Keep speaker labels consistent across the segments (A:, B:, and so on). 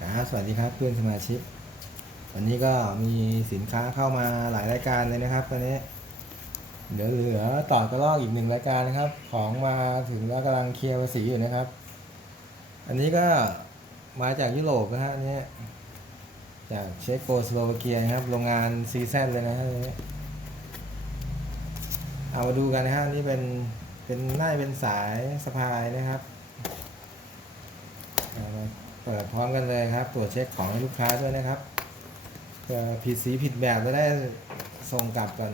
A: ครับสวัสดีครับเพื่อนสมาชิก วันนี้ก็มีสินค้าเข้ามาหลายรายการเลยนะครับตอนนี้เหลือเหลือต่อกระลอกอีกหนึ่งรายการนะครับ ของมาถึงแล้วกำลังเคลียร์ภาษีอยู่นะครับ อันนี้ก็มาจากยุโรปนะฮะนี้จากเชโกสโลวาเกียนะครับ โรงงานซีแซนเลยนะฮะเอามาดูกันนะฮะนี่เป็นเป็นน่าเป็นสายสะพายนะครับ เปิดพร้อมกันเลยครับ ตรวจเช็คของลูกค้าด้วยนะครับเผื่อผิดสีผิดแบบจะได้ส่งกลับก่อน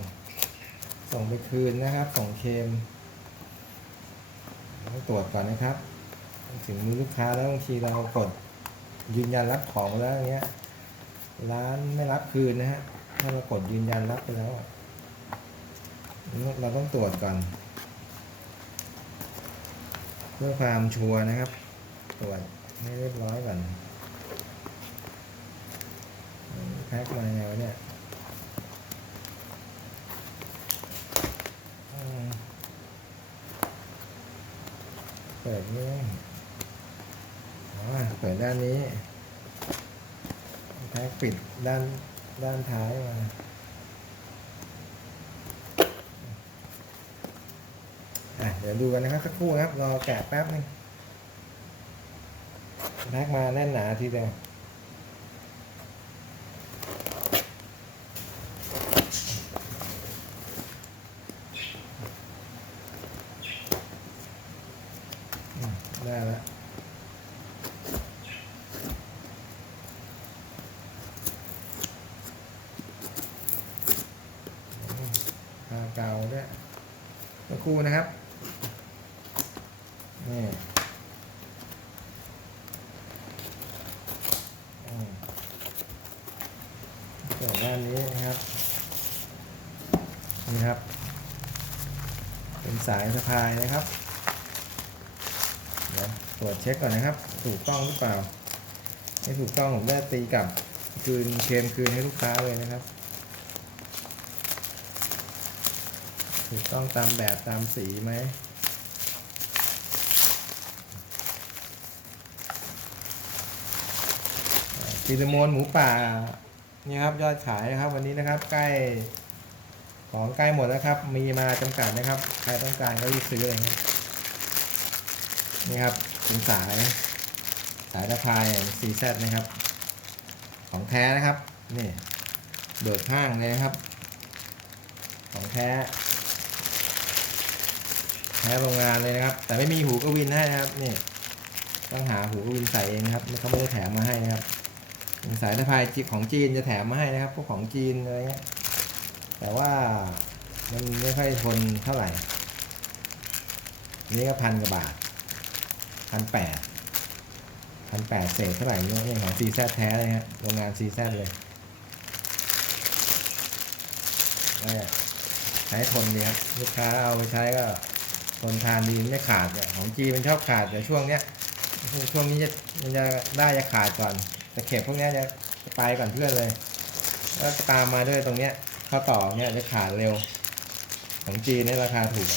A: ส่งไปคืนนะครับ ส่งเคมต้องตรวจก่อนนะครับ ถึงมือลูกค้าแล้วบางทีเรากดยืนยันรับของแล้วอย่างเงี้ย ร้านไม่รับคืนนะฮะ ถ้าเรากดยืนยันรับไปแล้ว เราต้องตรวจก่อน เพื่อความชัวร์นะครับ ตรวจ ให้เรียบร้อยก่อนแพ็คมาไงวะเนี่ยเปิดนี่อ๋อเปิดด้านนี้แพ็กปิดด้านด้านท้ายมาเดี๋ยวดูกันนะครับสักครู่ครับรอแกะแป๊บนึง แพ็กมาแน่นหนาทีเดียวได้แล้วปลาเก่าด้วยตะคูนะครับนี่อืม ส่วนด้านนี้นะครับนี่ครับ เป็นสายสะพายนะครับเดี๋ยวตรวจเช็คก่อนนะครับ ถูกต้องหรือเปล่าไม่ถูกต้องผมได้ตีกลับคืนเคลมคืนให้ลูกค้าเลยนะครับ ถูกต้องตามแบบตามสีไหมฟิลโมนหมูป่า นี่ครับยอดขายนะครับ วันนี้นะครับใกล้ของใกล้หมดแล้วครับ มีมาจำกัดนะครับ ใครต้องการก็รีบซื้อเลยครับนี่ครับเป็นสายสายตะพายซีแซนะครับ ของแท้นะครับนี่โดดข้างเลยนะครับ ของแท้แท้โรงงานเลยนะครับ แต่ไม่มีหูกวินให้นะครับนี่ต้องหาหูกวินใส่เองนะครับเขาไม่ได้แถมมาให้นะครับ สายสะพายของจีนจะแถมมาให้นะครับ พวกของจีนอะไรเงี้ย แต่ว่ามันไม่ค่อยทนเท่าไหร่ นี่ก็พันกว่าบาทพันแปดพันแปดเศษเท่าไหร่เนี่ยนี่ของซีแซแท้เลยฮะโรงงานซีแซเลยใช้ทนดีครับลูกค้าเอาไปใช้ก็ทนทานดีไม่ขาดเนี่ยของจีนมันชอบขาดแต่ช่วงเนี้ยช่วงนี้จะมันจะได้จะขาดก่อน แต่เข็บพวกนี้จะจะไปก่อนเพื่อนเลยแล้วตามมาด้วยตรงเนี้ยข้อต่อเนี้ยจะขาดเร็ว ของจีนเนี่ยราคาถูก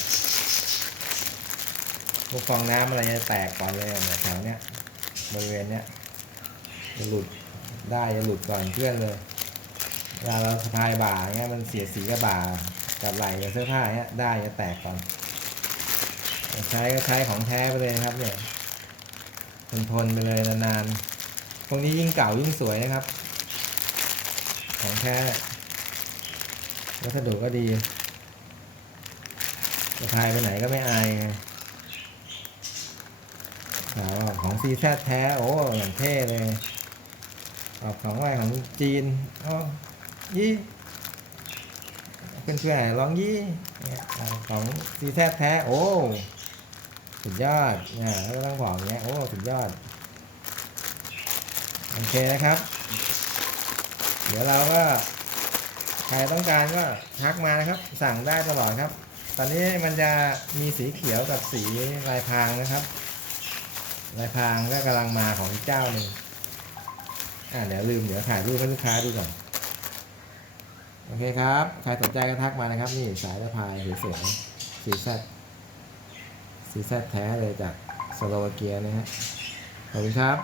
A: พวกฟองน้ำอะไรจะแตกก่อนเลยอะแถวเนี้ยบริเวณเนี้ยจะหลุดได้จะหลุดก่อนเพื่อนเลยเวลาเราสะพายบ่าเงี้ยมันเสียสีกับบ่ากับไหล่กับเสื้อผ้าเนี้ยได้จะแตกก่อน ใช้ก็ใช้ของแท้ไปเลยครับเนี่ยทนทนไปเลยนานๆ พวกนี้ยิ่งเก่ายิ่งสวยนะครับ ของแท้วัสดุก็ดีจะพายไปไหนก็ไม่อายขอของซีแซแท้ โอ้อย่างเท่เลยออกของไหวของจีนอ๋อยี่เพื่อนๆลองยี่เนี่ยเอาของซีแซแท้ โอ้ สุดยอดเนี่ยก็ต้องบอกอย่างเงี้ย โอ้ สุดยอด โอเคนะครับ เดี๋ยวเราก็ใครต้องการก็ทักมานะครับ สั่งได้ตลอดครับ ตอนนี้มันจะมีสีเขียวกับสีลายพรางนะครับ ลายพรางก็กำลังมาของอีกเจ้าหนึ่งอ่าเดี๋ยวลืมเดี๋ยวถ่ายรูปให้ลูกค้าดูก่อนโอเคครับ ใครสนใจก็ทักมานะครับ นี่สายสะพายสวยๆสีแซดซีแซดแท้เลยจากสโลวาเกียนะฮะขอบคุณครับ